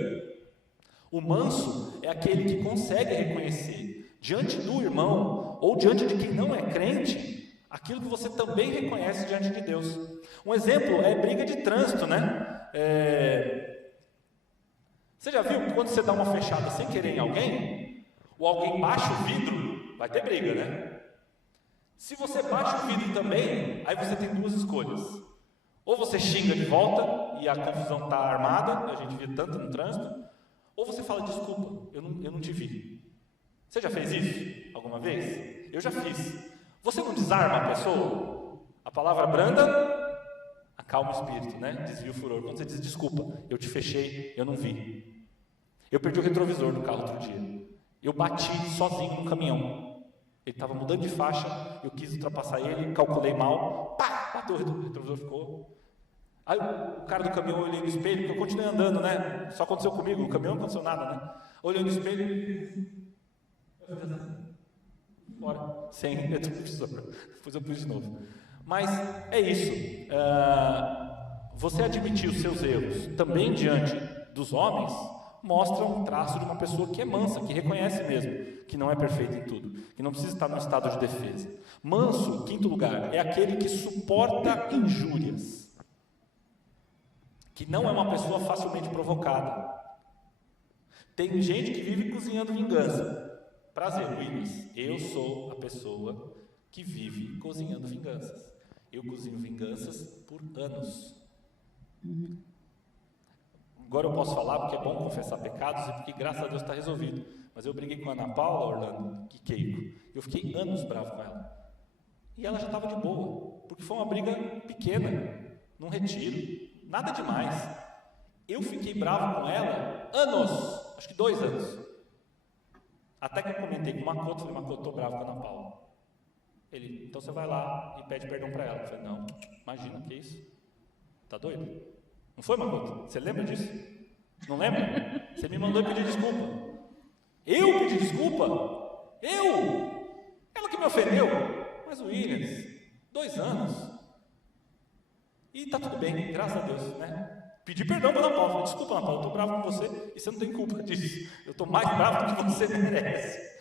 O manso é aquele que consegue reconhecer diante do irmão ou diante de quem não é crente aquilo que você também reconhece diante de Deus. Um exemplo é briga de trânsito, né? Você já viu que quando você dá uma fechada sem querer em alguém, ou alguém baixa o vidro, vai ter briga, né? Se você baixa o vidro também, aí você tem duas escolhas. Ou você xinga de volta e a confusão está armada, a gente vê tanto no trânsito, ou você fala, desculpa, eu não te vi. Você já fez isso alguma vez? Eu já fiz. Você não desarma a pessoa? A palavra branda acalma o espírito, né? Desvia o furor. Quando você diz, desculpa, eu te fechei, eu não vi. Eu perdi o retrovisor do carro outro dia. Eu bati sozinho no caminhão. Ele estava mudando de faixa, eu quis ultrapassar ele, calculei mal, pá, bateu o retrovisor, ficou. Aí o cara do caminhão olhei no espelho, porque eu continuei andando, né? Só aconteceu comigo, o caminhão não aconteceu nada, né? Olhei no espelho, fora, sem retrovisor. Depois eu pus de novo. Mas é isso. Você admitir os seus erros também diante dos homens mostra um traço de uma pessoa que é mansa, que reconhece mesmo que não é perfeita em tudo, que não precisa estar num estado de defesa. Manso, em quinto lugar, é aquele que suporta injúrias, que não é uma pessoa facilmente provocada. Tem gente que vive cozinhando vingança. Prazer, Willis, eu sou a pessoa que vive cozinhando vinganças. Eu cozinho vinganças por anos. Agora eu posso falar porque é bom confessar pecados e porque graças a Deus está resolvido. Mas eu briguei com a Ana Paula, Orlando, que Keiko. Eu fiquei anos bravo com ela. E ela já estava de boa, porque foi uma briga pequena, num retiro, nada demais. Eu fiquei bravo com ela anos, acho que 2 anos. Até que eu comentei com o Makoto, falei, Makoto, estou bravo com a Ana Paula. Ele, então você vai lá e pede perdão para ela. Eu falei, não, imagina, que isso? Tá doido? Não foi, Makoto? Você lembra disso? Não lembra? Você me mandou pedir desculpa. Eu pedi desculpa? Eu? Ela que me ofendeu? Mas o Williams, 2 anos. E tá tudo bem, graças a Deus, né? Pedi perdão para Ana Paula. Desculpa, Ana Paula, eu estou bravo com você e você não tem culpa disso. Eu estou mais bravo do que você merece.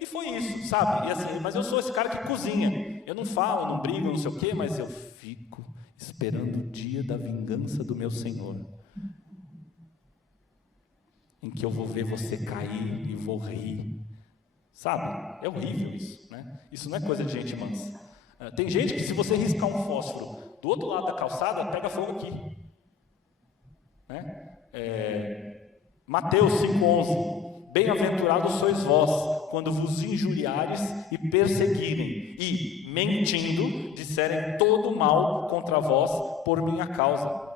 E foi isso, sabe? E assim, mas eu sou esse cara que cozinha. Eu não falo, não brigo, não sei o quê, mas eu fico esperando o dia da vingança do meu Senhor, em que eu vou ver você cair e vou rir. Sabe? É horrível isso, né? Isso não é coisa de gente mansa. Tem gente que, se você riscar um fósforo do outro lado da calçada, pega fogo aqui. Né? Mateus 5,11. Bem-aventurados sois vós, quando vos injuriares e perseguirem, e, mentindo, disserem todo mal contra vós por minha causa.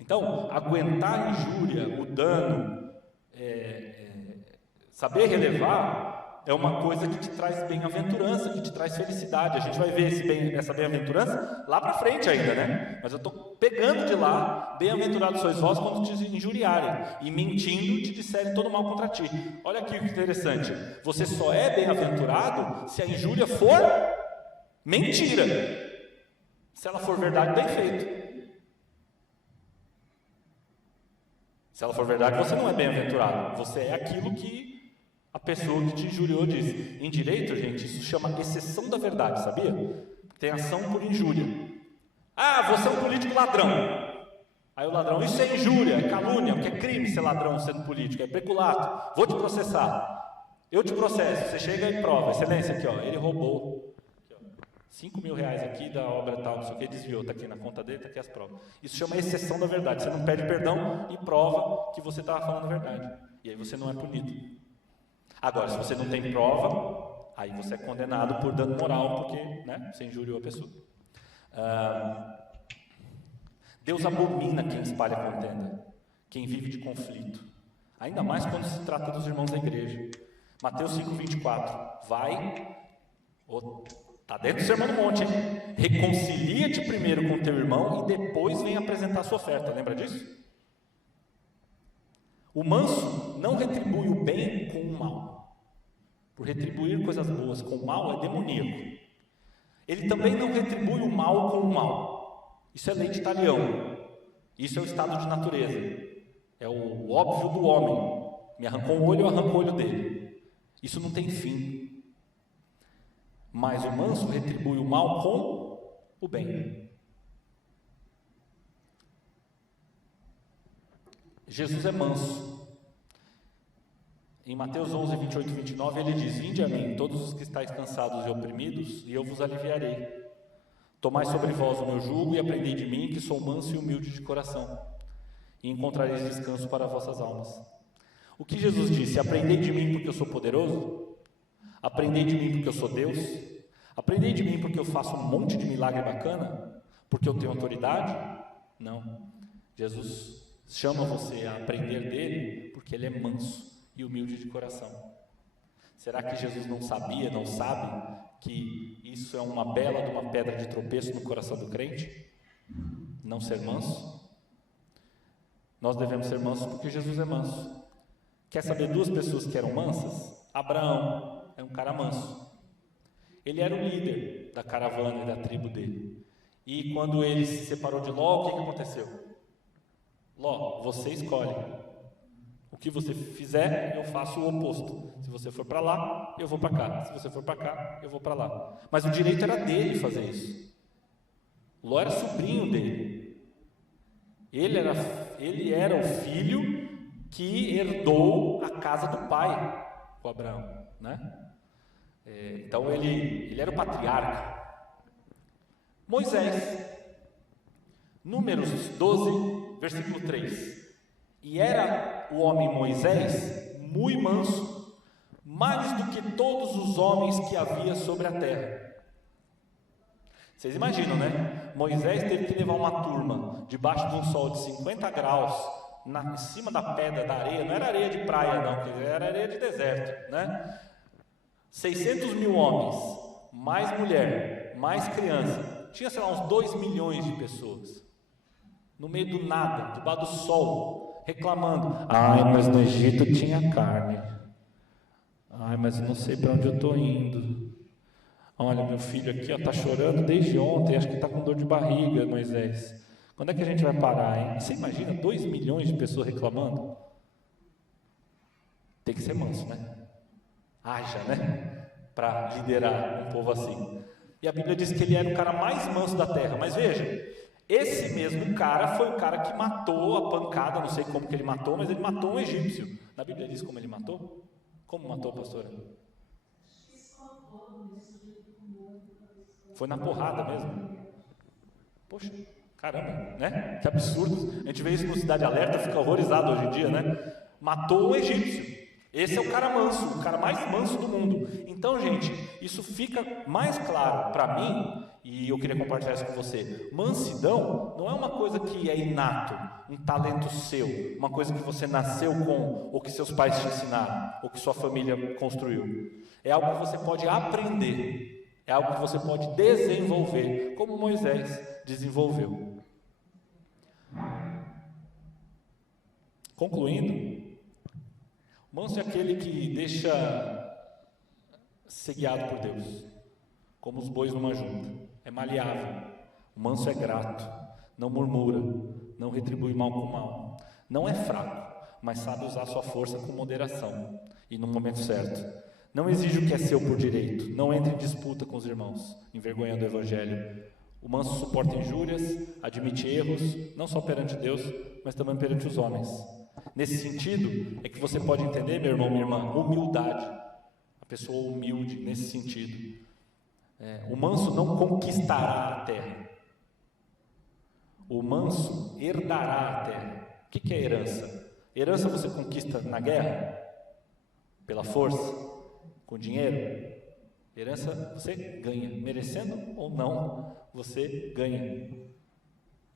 Então, aguentar a injúria, o dano, saber relevar, é uma coisa que te traz bem-aventurança, que te traz felicidade. A gente vai ver essa bem-aventurança lá para frente ainda, né? Mas eu estou pegando de lá, bem-aventurados sois vós quando te injuriarem, e mentindo te disserem todo mal contra ti. Olha aqui o que interessante, você só é bem-aventurado se a injúria for mentira. Se ela for verdade, bem feito. Se ela for verdade, você não é bem-aventurado, você é aquilo que a pessoa que te injuriou diz. Em direito, gente, isso chama exceção da verdade, sabia? Tem ação por injúria. Ah, você é um político ladrão. Aí o ladrão, isso é injúria, é calúnia, porque é crime ser ladrão sendo político, é peculato, vou te processar. Eu te processo, você chega e prova, excelência, aqui ó, ele roubou aqui, ó, 5 mil reais aqui da obra tal, não sei o que, desviou, está aqui na conta dele, está aqui as provas. Isso chama exceção da verdade, você não pede perdão e prova que você estava falando a verdade. E aí você não é punido. Agora, se você não tem prova, aí você é condenado por dano moral, porque, né, você injuriou a pessoa. Deus abomina quem espalha contenda, quem vive de conflito, ainda mais quando se trata dos irmãos da igreja. Mateus 5,24, vai, está dentro do Sermão do Monte, hein? Reconcilia-te primeiro com teu irmão e depois vem apresentar a sua oferta, lembra disso? O manso não retribui o bem com o mal. Por retribuir coisas boas com o mal é demoníaco. Ele também não retribui o mal com o mal. Isso é lei de Talião. Isso é o estado de natureza. É o óbvio do homem. Me arrancou um olho, eu arranco o olho dele. Isso não tem fim. mas o manso retribui o mal com o bem. Jesus é manso. Em Mateus 11, 28 e 29, ele diz: vinde a mim, todos os que estáis cansados e oprimidos, e eu vos aliviarei. Tomai sobre vós o meu jugo e aprendei de mim, que sou manso e humilde de coração, e encontrareis descanso para vossas almas. O que Jesus disse? Aprendei de mim porque eu sou poderoso? Aprendei de mim porque eu sou Deus? Aprendei de mim porque eu faço um monte de milagre bacana? Porque eu tenho autoridade? Não. Jesus chama você a aprender dele porque ele é manso e humilde de coração. Será que Jesus não sabia, não sabe que isso é uma bela de uma pedra de tropeço no coração do crente? Não ser manso? Nós devemos ser mansos porque Jesus é manso. Quer saber duas pessoas que eram mansas? Abraão é um cara manso. Ele era o líder da caravana e da tribo dele. E quando ele se separou de Ló, o que aconteceu? Ló, você escolhe. O que você fizer, eu faço o oposto. Se você for para lá, eu vou para cá. Se você for para cá, eu vou para lá. Mas o direito era dele fazer isso. Ló era sobrinho dele. Ele era o filho que herdou a casa do pai com Abraão, né? Então ele era o patriarca. Moisés, Números 12, versículo 3. E era o homem Moisés muito manso, mais do que todos os homens que havia sobre a terra. Vocês imaginam, né? Moisés teve que levar uma turma debaixo de um sol de 50 graus, em cima da pedra, da areia. Não era areia de praia não, era areia de deserto, né? 600 mil homens, mais mulher, mais criança. Tinha, sei lá, uns 2 milhões de pessoas. No meio do nada, debaixo do sol, reclamando: ai, mas no Egito tinha carne. Ai, mas eu não sei para onde eu estou indo. Olha, meu filho aqui está chorando desde ontem, acho que está com dor de barriga, Moisés. Quando é que a gente vai parar, hein? Você imagina 2 milhões de pessoas reclamando? Tem que ser manso, né? Haja, né? Para liderar um povo assim. E a Bíblia diz que ele era o cara mais manso da terra. Mas veja, esse mesmo cara foi o cara que matou a pancada, não sei como que ele matou, mas ele matou um egípcio. Na Bíblia diz como ele matou? Como matou, pastora? Foi na porrada mesmo. Poxa, caramba, né? Que absurdo. A gente vê isso no Cidade Alerta, fica horrorizado hoje em dia, né? Matou um egípcio. Esse é o cara manso, o cara mais manso do mundo. Então, gente, isso fica mais claro para mim, e eu queria compartilhar isso com você. Mansidão não é uma coisa que é inato, um talento seu, uma coisa que você nasceu com, ou que seus pais te ensinaram, ou que sua família construiu. É algo que você pode aprender. É algo que você pode desenvolver, como Moisés desenvolveu. Concluindo, manso é aquele que deixa ser guiado por Deus, como os bois numa junta. É maleável. O manso é grato, não murmura, não retribui mal com mal. Não é fraco, mas sabe usar sua força com moderação e no momento certo. Não exige o que é seu por direito, não entra em disputa com os irmãos, envergonhando o Evangelho. O manso suporta injúrias, admite erros, não só perante Deus, mas também perante os homens. Nesse sentido, é que você pode entender, meu irmão, minha irmã, humildade. A pessoa humilde, nesse sentido. O manso não conquistará a terra. O manso herdará a terra. O que é herança? Herança você conquista na guerra? Pela força? Com dinheiro? Herança você ganha, merecendo ou não, você ganha.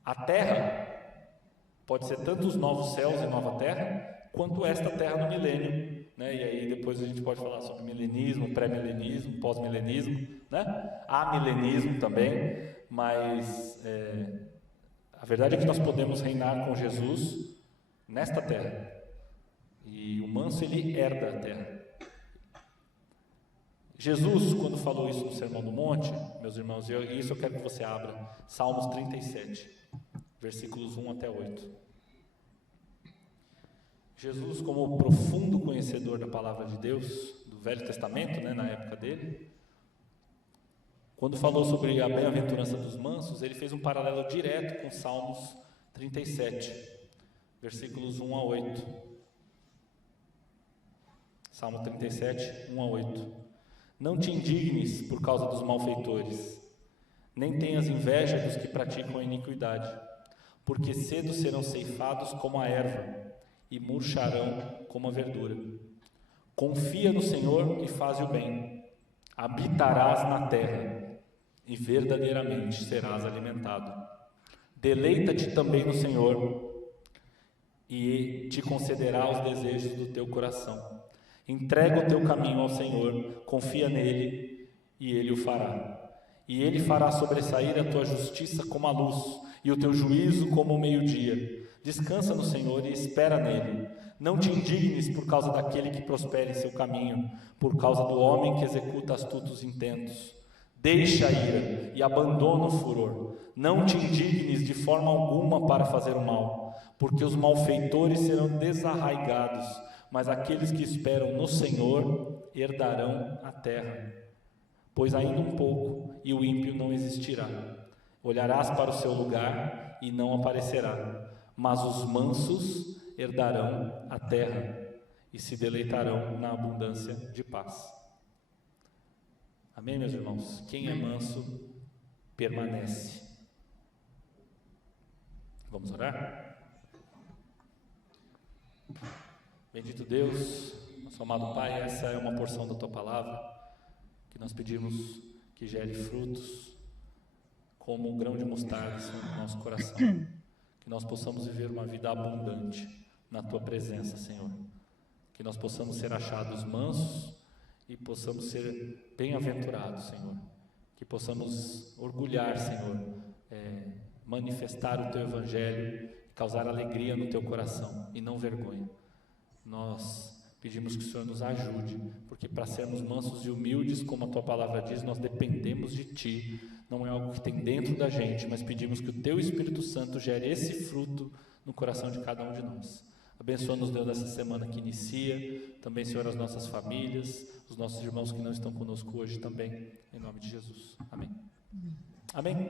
A terra pode ser tanto os novos céus e nova terra, quanto esta terra no milênio, né? E aí depois a gente pode falar sobre milenismo, pré-milenismo, pós-milenismo, né? Amilenismo também, mas a verdade é que nós podemos reinar com Jesus nesta terra. E o manso, ele herda a terra. Jesus, quando falou isso no Sermão do Monte, meus irmãos, e isso eu quero que você abra, Salmos 37, versículos 1 até 8. Jesus, como profundo conhecedor da palavra de Deus, do Velho Testamento, né, na época dele, Quando falou sobre a bem-aventurança dos mansos, ele fez um paralelo direto com Salmos 37, versículos 1 a 8. Salmo 37, 1 a 8. Não te indignes por causa dos malfeitores, nem tenhas inveja dos que praticam a iniquidade, porque cedo serão ceifados como a erva, e murcharão como a verdura. Confia no Senhor e faze o bem, habitarás na terra, e verdadeiramente serás alimentado. Deleita-te também no Senhor, e te concederá os desejos do teu coração. Entrega o teu caminho ao Senhor, confia nele, e ele o fará. E ele fará sobressair a tua justiça como a luz, e o teu juízo como o meio-dia. Descansa no Senhor e espera nele. Não te indignes por causa daquele que prospera em seu caminho, por causa do homem que executa astutos intentos. Deixa a ira e abandona o furor. Não te indignes de forma alguma para fazer o mal, porque os malfeitores serão desarraigados, mas aqueles que esperam no Senhor herdarão a terra. Pois ainda um pouco, e o ímpio não existirá. Olharás para o seu lugar e não aparecerá, mas os mansos herdarão a terra e se deleitarão na abundância de paz. Amém, meus irmãos? Quem é manso, permanece. Vamos orar? Bendito Deus, nosso amado Pai, essa é uma porção da Tua Palavra, que nós pedimos que gere frutos, como um grão de mostarda no nosso coração. Que nós possamos viver uma vida abundante na Tua presença, Senhor. Que nós possamos ser achados mansos e possamos ser bem-aventurados, Senhor. Que possamos orgulhar, Senhor, manifestar o Teu Evangelho, causar alegria no Teu coração e não vergonha. Nós pedimos que o Senhor nos ajude, porque para sermos mansos e humildes, como a Tua Palavra diz, nós dependemos de Ti. Não é algo que tem dentro da gente, mas pedimos que o Teu Espírito Santo gere esse fruto no coração de cada um de nós. Abençoa-nos, Deus, nessa semana que inicia, também, Senhor, as nossas famílias, os nossos irmãos que não estão conosco hoje também, em nome de Jesus. Amém. Amém.